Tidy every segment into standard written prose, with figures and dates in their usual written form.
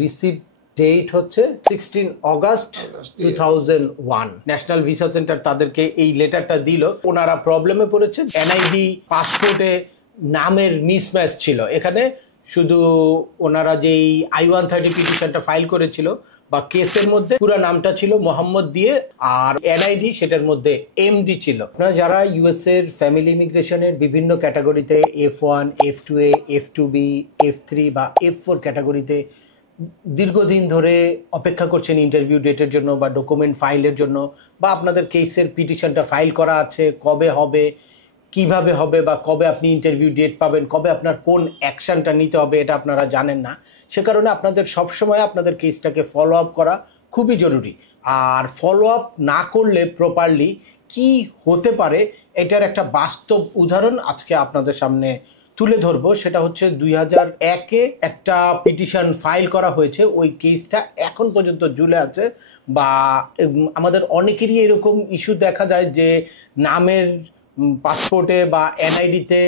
Receive date হচ্ছে 16 August 2001। National visa centre তাদেরকে এই লেটারটা দিল। ওনারা প্রবলেমে পড়েছে, এনআইডি পাসপোর্টে নামের মিসম্যাচ ছিল। এখানে শুধু ওনারা যেই I-130 পিটিশনটা ফাইল করেছিল বা কেসের মধ্যে পুরো নামটা ছিল মোহাম্মদ দিয়ে, আর এনআইডি সেটার মধ্যে এমডি ছিল। আপনারা যারা ইউএস এর ফ্যামিলি ইমিগ্রেশনের বিভিন্ন ক্যাটাগরিতে F1, F2A, F2B, F3 বা F4 ক্যাটাগরিতে দীর্ঘদিন ধরে অপেক্ষা করছেন ইন্টারভিউ ডেটের জন্য বা ডকুমেন্ট ফাইলের জন্য, বা আপনাদের কেসের পিটিশনটা ফাইল করা আছে, কবে হবে, কিভাবে হবে, বা কবে আপনি ইন্টারভিউ ডেট পাবেন, কবে আপনার কোন অ্যাকশনটা নিতে হবে, এটা আপনারা জানেন না। সে কারণে আপনাদের সবসময় আপনাদের কেসটাকে ফলো আপ করা খুবই জরুরি। আর ফলো আপ না করলে প্রপারলি কি হতে পারে এটার একটা বাস্তব উদাহরণ আজকে আপনাদের সামনে তুলে ধরবো। সেটা হচ্ছে 2001-এ একটা পিটিশন ফাইল করা হয়েছে, ওই কেসটা এখন পর্যন্ত ঝুলে আছে। বা আমাদের অনেকেরই এরকম ইস্যু দেখা যায় যে নামের পাসপোর্টে বা এনআইডিতে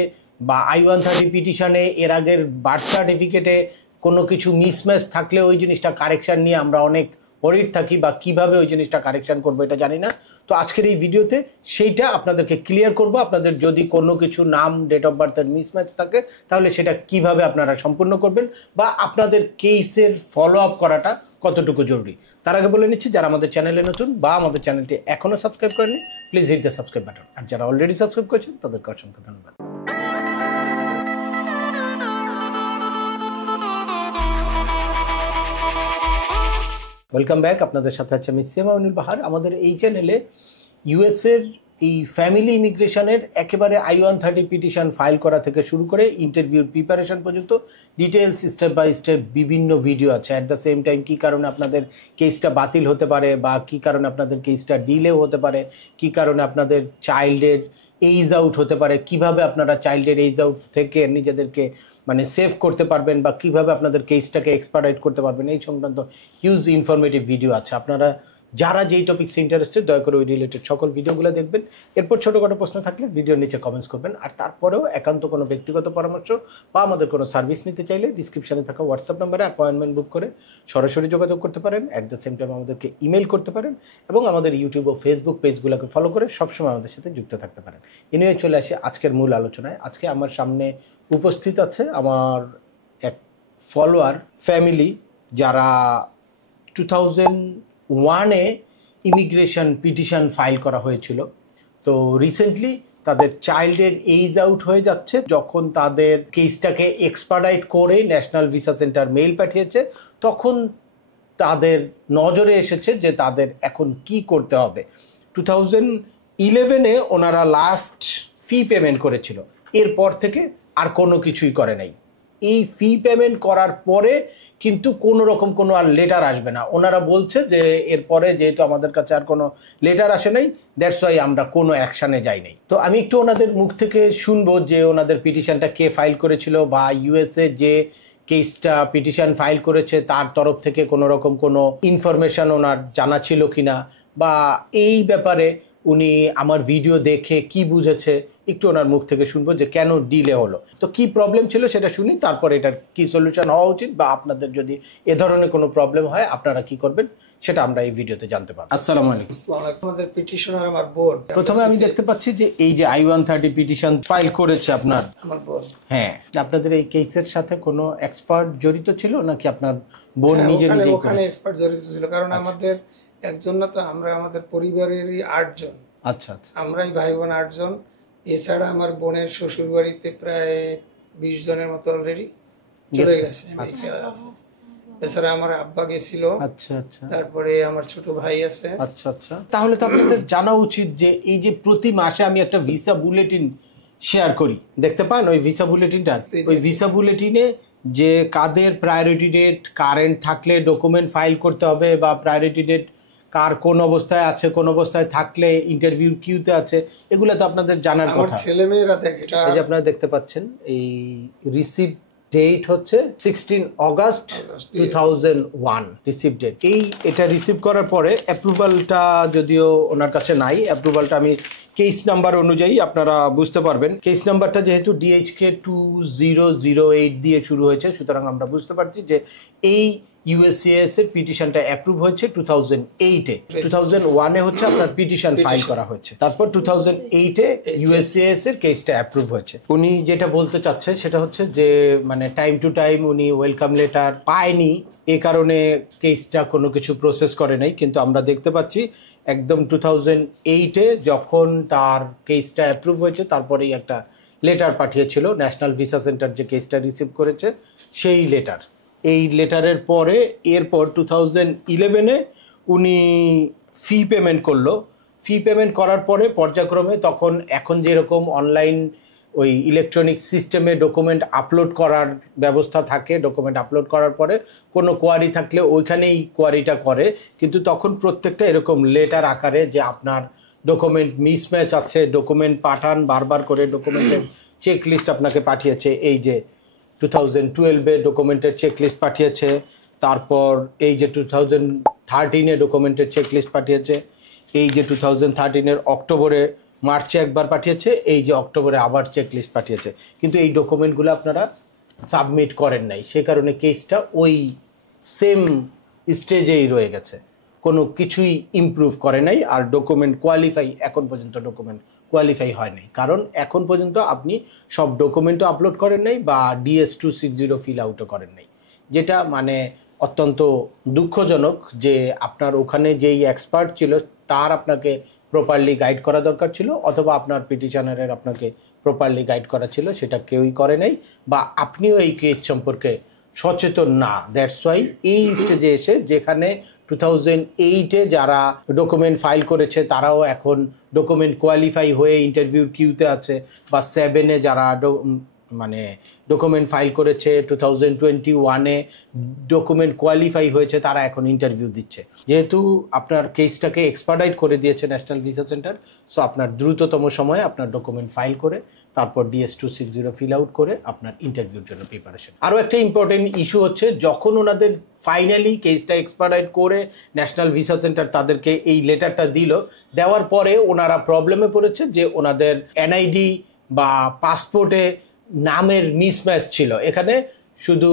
বা I-130 পিটিশনে এর আগের বার্থ সার্টিফিকেটে কোনো কিছু মিসম্যাচ থাকলে ওই জিনিসটা কারেকশান নিয়ে আমরা অনেক ওয়ারিড থাকি, বা কিভাবে ওই জিনিসটা কারেকশান করবো এটা জানি না। তো আজকের এই ভিডিওতে সেইটা আপনাদেরকে ক্লিয়ার করব। আপনাদের যদি কোনো কিছু নাম, ডেট অফ বার্থের মিসম্যাচ থাকে তাহলে সেটা কিভাবে আপনারা সম্পূর্ণ করবেন, বা আপনাদের কেসের ফলো আপ করাটা কতটুকু জরুরি। তার আগে বলে নিচ্ছি, যারা আমাদের চ্যানেলে নতুন বা আমাদের চ্যানেলটি এখনও সাবস্ক্রাইব করেনি, please hit the subscribe button. আর যারা অলরেডি সাবস্ক্রাইব করেছেন তাদেরকে অসংখ্য ধন্যবাদ। Welcome back. আপনাদের সাথে আছে আমি সিয়ামউল বাহার। আমাদের এই চ্যানেলে ইউএসের এই ফ্যামিলি ইমিগ্রেশনের একেবারে I-130 পিটিশন ফাইল করা থেকে শুরু করে ইন্টারভিউর প্রিপারেশন পর্যন্ত ডিটেলস স্টেপ বাই স্টেপ বিভিন্ন ভিডিও আছে। অ্যাট দ্য সেম টাইম কী কারণে আপনাদের কেসটা বাতিল হতে পারে, বা কী কারণে আপনাদের কেসটা ডিলেও হতে পারে, কী কারণে আপনাদের চাইল্ডের এইজ আউট হতে পারে, কিভাবে আপনারা চাইল্ডের এইজ আউট থেকে নিজেদেরকে মানে সেভ করতে পারবেন, বা কিভাবে আপনাদের কেসটাকে এক্সপার্টাইট করতে পারবেন, এই সংক্রান্ত হিউজ ইনফরমেটিভ ভিডিও আছে। আপনারা যারা যেই টপিক্সে ইন্টারেস্টেড দয়া করে ওই রিলেটেড সকল ভিডিওগুলো দেখবেন। এরপর ছোটোখাটো প্রশ্ন থাকলে ভিডিওর নিচে কমেন্টস করবেন। আর তারপরেও একান্ত কোনো ব্যক্তিগত পরামর্শ বা আমাদের কোনো সার্ভিস নিতে চাইলে ডিসক্রিপশানে থাকা হোয়াটসঅ্যাপ নাম্বারে অ্যাপয়েন্টমেন্ট বুক করে সরাসরি যোগাযোগ করতে পারেন। অ্যাট দ্য সেম টাইম আমাদেরকে ইমেল করতে পারেন, এবং আমাদের ইউটিউব ও ফেসবুক পেজগুলোকে ফলো করে সবসময় আমাদের সাথে যুক্ত থাকতে পারেন। এ নিয়ে চলে আসি আজকের মূল আলোচনায়। আজকে আমার সামনে উপস্থিত আছে আমার এক ফলোয়ার ফ্যামিলি, যারা 2001-এ ইমিগ্রেশন পিটিশন ফাইল করা হয়েছিল। তো রিসেন্টলি তাদের চাইল্ডের এইজ আউট হয়ে যাচ্ছে। যখন তাদের কেসটাকে এক্সপার্টাইট করে ন্যাশনাল ভিসা সেন্টার মেইল পাঠিয়েছে, তখন তাদের নজরে এসেছে যে তাদের এখন কি করতে হবে। 2011-এ ওনারা লাস্ট ফি পেমেন্ট করেছিল, এরপর থেকে আর কোনো কিছুই করে নাই। এই ফি পেমেন্ট করার পরে কিন্তু কোনো রকম কোনো আর লেটার আসবে না। ওনারা বলছে যে এরপরে যেহেতু আমাদের কাছে আর কোনো লেটার আসে নাই, দ্যাটস ওয়াই আমরা কোনো অ্যাকশানে যাই নাই। তো আমি একটু ওনাদের মুখ থেকে শুনবো যে ওনাদের পিটিশনটা কে ফাইল করেছিল, বা ইউএসএ যে কেসটা পিটিশন ফাইল করেছে তার তরফ থেকে কোনো রকম কোনো ইনফরমেশন ওনার জানা ছিল কিনা, বা এই ব্যাপারে উনি আমার ভিডিও দেখে কি বুঝেছে একটু ওনার মুখ থেকে শুনবো যে কেন ডিলে হলো। তো কি প্রবলেম ছিল সেটা শুনি, তারপর এটার কি সলিউশন হওয়া উচিত, বা আপনাদের যদি এ ধরনের কোনো প্রবলেম হয় আপনারা কি করবেন সেটা আমরা এই ভিডিওতে জানতে পারবো। আসসালামু আলাইকুম। আমাদের পিটিশনার আমার বোন। প্রথমে আমি দেখতে পাচ্ছি যে এই যে I-130 পিটিশন ফাইল করেছে আপনার আমার বোন। হ্যাঁ, আপনাদের এই কেসের সাথে কোনো এক্সপার্ট জড়িত ছিল নাকি আপনার বোন নিজে নিজে? ওখানে এক্সপার্ট জড়িত ছিল, কারণ আমাদের একজন না তো, আমরা আমাদের পরিবারেরই 8 জন। আচ্ছা, আমরাই ভাই বোন 8 জন। এছাড়া আমার বোনের শ্বশুর বাড়িতে প্রায় 20 জনের মতো অলরেডি চলে গেছে। এছাড়া আমার আব্বা গেছিল। আচ্ছা আচ্ছা। তারপরে আমার ছোট ভাই আছে। আচ্ছা আচ্ছা। তাহলে তো আপনাদের জানা উচিত যে এই যে প্রতি মাসে আমি একটা ভিসা বুলেটিন শেয়ার করি, দেখতে পান ওই ভিসা বুলেটিনটা? ওই ভিসা বুলেটিনে যে কাদের প্রায়োরিটি ডেট কারেন্ট থাকলে ডকুমেন্ট ফাইল করতে হবে, বা প্রায়োরিটি ডেট কার কোন অবস্থায় আছে, কোন অবস্থায় থাকলে ইন্টারভিউ কিউতে আছে, এগুলো তো আপনাদের জানার কথা। আমার ছেলেমেয়েরা দেখে। এই যে আপনারা দেখতে পাচ্ছেন এই রিসিভ ডেট হচ্ছে 16 অগস্ট 2001 রিসিভ ডেট। এটা রিসিভ করার পরে অ্যাপ্রুভালটা যদিও ওনার কাছে নাই, অ্যাপ্রুভালটা আমি কেস নাম্বার অনুযায়ী আপনারা বুঝতে পারবেন। কেস নাম্বারটা যেহেতু DHK 2008 দিয়ে শুরু হয়েছে, সুতরাং আমরা বুঝতে পারছি যে এই ইউএসসিএস এর পিটিশনটা অ্যাপ্রুভ হয়েছে 2008-এ। 2001-এ হচ্ছে আপনার পিটিশন ফাইল করা হয়েছে, তারপর 2008-এ ইউএসসিএস এর কেসটা অ্যাপ্রুভ হয়েছে। উনি যেটা বলতে চাচ্ছে সেটা হচ্ছে যে মানে টাইম টু টাইম উনি ওয়েলকাম লেটার পায়নি, এ কারণে কেসটা কোনো কিছু প্রসেস করে নাই। কিন্তু আমরা দেখতে পাচ্ছি একদম 2008-এ যখন তার কেসটা অ্যাপ্রুভ হয়েছে তারপরেই একটা লেটার পাঠিয়েছিল ন্যাশনাল ভিসা সেন্টার যে কেসটা রিসিভ করেছে সেই লেটার। এই লেটারের পরে এরপর 2011-এ উনি ফি পেমেন্ট করলো। ফি পেমেন্ট করার পরে পর্যায়ক্রমে তখন এখন যেরকম অনলাইন ওই ইলেকট্রনিক সিস্টেমে ডকুমেন্ট আপলোড করার ব্যবস্থা থাকে, ডকুমেন্ট আপলোড করার পরে কোনো কোয়ারি থাকলে ওইখানেই কোয়ারিটা করে, কিন্তু তখন প্রত্যেকটা এরকম লেটার আকারে যে আপনার ডকুমেন্ট মিসম্যাচ আছে, ডকুমেন্ট পাঠান বারবার করে, ডকুমেন্টের চেক লিস্ট আপনাকে পাঠিয়েছে। এই যে 2012-এ ডকুমেন্টের চেক লিস্ট পাঠিয়েছে, তারপর এই যে 2013-এ ডকুমেন্টের চেক লিস্ট পাঠিয়েছে, এই যে 2013-এর অক্টোবরে, মার্চে একবার পাঠিয়েছে, এই যে অক্টোবরে আবার চেক লিস্ট পাঠিয়েছে। কিন্তু এই ডকুমেন্টগুলো আপনারা সাবমিট করেন নাই, সে কারণে কেসটা ওই সেম স্টেজেই রয়ে গেছে, কোনো কিছুই ইমপ্রুভ করে নাই। আর ডকুমেন্ট কোয়ালিফাই এখন পর্যন্ত ডকুমেন্ট কোয়ালিফাই হয় নাই, কারণ এখন পর্যন্ত আপনি সব ডকুমেন্টও আপলোড করেন নাই বা DS-260 ফিল আউটও করেন নাই, যেটা মানে অত্যন্ত দুঃখজনক যে আপনার ওখানে যেই এক্সপার্ট ছিল তার আপনাকে প্রপারলি গাইড করা দরকার ছিল, অথবা আপনার পিটিশনারের আপনাকে প্রপারলি গাইড করা ছিল, সেটা কেউই করে নাই, বা আপনিও এই কেস সম্পর্কে সচেতন না। দ্যাটস ওয়াই এই স্টেজে এসে যেখানে 2008-এ যারা ডকুমেন্ট ফাইল করেছে তারাও এখন ডকুমেন্ট কোয়ালিফাই হয়ে ইন্টারভিউর কিউতে আছে, বা 7-এ যারা মানে ডকুমেন্ট ফাইল করেছে 2021-এ ডকুমেন্ট কোয়ালিফাই হয়েছে তারা এখন ইন্টারভিউ দিচ্ছে। যেহেতু আপনার কেসটাকে এক্সপার্টাইট করে দিয়েছে ন্যাশনাল ভিসা সেন্টার, সো আপনার দ্রুততম সময়ে আপনার ডকুমেন্ট ফাইল করে তারপর DS-260 ফিল আউট করে আপনার ইন্টারভিউর জন্য প্রিপারেশন। আরও একটা ইম্পর্টেন্ট ইস্যু হচ্ছে যখন ওনাদের ফাইনালি কেসটা এক্সপার্টাইট করে ন্যাশনাল ভিসা সেন্টার তাদেরকে এই লেটারটা দিল, দেওয়ার পরে ওনারা প্রবলেমে পড়েছে যে ওনাদের এনআইডি বা পাসপোর্টে নামের মিসম্যাচ ছিল। এখানে শুধু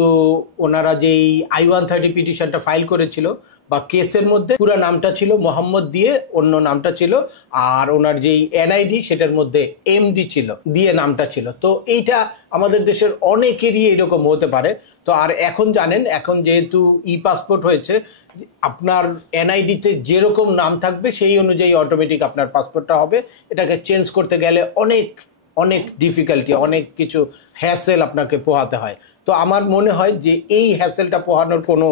ওনারা যেই I-130 পিটিশনটা ফাইল করেছিল বা কেসের মধ্যে পুরো নামটা ছিল মোহাম্মদ দিয়ে অন্য নামটা ছিল, আর ওনার যেই এনআইডি সেটার মধ্যে MD ছিল দিয়ে নামটা ছিল। তো এইটা আমাদের দেশের অনেকেরই এরকম হতে পারে। তো আর এখন জানেন, এখন যেহেতু পাসপোর্ট হয়েছে, আপনার এনআইডিতে যেরকম নাম থাকবে সেই অনুযায়ী অটোমেটিক আপনার পাসপোর্টটা হবে। এটাকে চেঞ্জ করতে গেলে অনেক ডিফিকাল্টি, অনেক কিছু হ্যাসেল আপনাকে পোহাতে হয়। তো আমার মনে হয় যে এই হ্যাসেলটা পোহানোর কোনো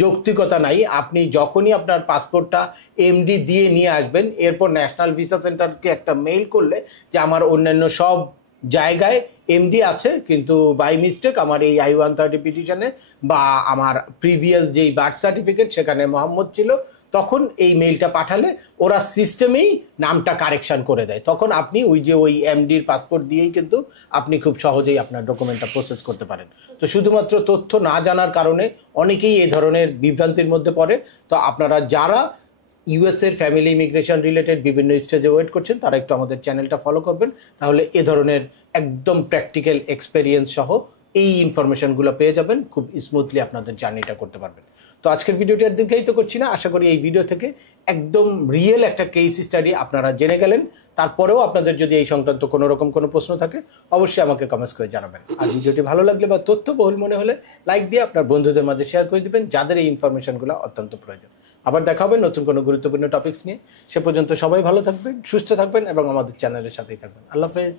যৌক্তিকতা নাই। আপনি যখনই আপনার পাসপোর্টটা MD দিয়ে নিয়ে আসবেন, এরপর ন্যাশনাল ভিসা সেন্টারকে একটা মেইল করলে যে আমার অন্যান্য সব জায়গায় MD আছে, কিন্তু বাই মিস্টেক আমার এই I-130 পিটিশনে বা আমার প্রিভিয়াস যেই বার্থ সার্টিফিকেট সেখানে মোহাম্মদ ছিল, তখন এই মেইলটা পাঠালে ওরা সিস্টেমেই নামটা কারেকশন করে দেয়। তখন আপনি ওই MDর পাসপোর্ট দিয়েই কিন্তু আপনি খুব সহজেই আপনার ডকুমেন্টটা প্রসেস করতে পারেন। তো শুধুমাত্র তথ্য না জানার কারণে অনেকেই এই ধরনের বিভ্রান্তির মধ্যে পড়ে। তো আপনারা যারা US-এর ফ্যামিলি ইমিগ্রেশন রিলেটেড বিভিন্ন স্টেজে ওয়েট করছেন তারা একটু আমাদের চ্যানেলটা ফলো করবেন, তাহলে এ ধরনের একদম প্র্যাকটিক্যাল এক্সপেরিয়েন্স সহ এই ইনফরমেশনগুলো পেয়ে যাবেন, খুব স্মুথলি আপনাদের জার্নিটা করতে পারবেন। তো আজকের ভিডিওটি আর দীর্ঘায়িত করছি না, আশা করি এই ভিডিও থেকে একদম রিয়েল একটা কেস স্টাডি আপনারা জেনে গেলেন। তারপরেও আপনাদের যদি এই সংক্রান্ত কোনো রকম কোনো প্রশ্ন থাকে অবশ্যই আমাকে কমেন্টস করে জানাবেন। আর ভিডিওটি ভালো লাগলে বা তথ্যবহুল মনে হলে লাইক দিয়ে আপনার বন্ধুদের মাঝে শেয়ার করে দিবেন যাদের এই ইনফরমেশনগুলো অত্যন্ত প্রয়োজন। আবার দেখা হবে নতুন কোনো গুরুত্বপূর্ণ টপিকস নিয়ে। সে পর্যন্ত সবাই ভালো থাকবেন, সুস্থ থাকবেন এবং আমাদের চ্যানেলের সাথেই থাকবেন। আল্লাহ হাফেজ।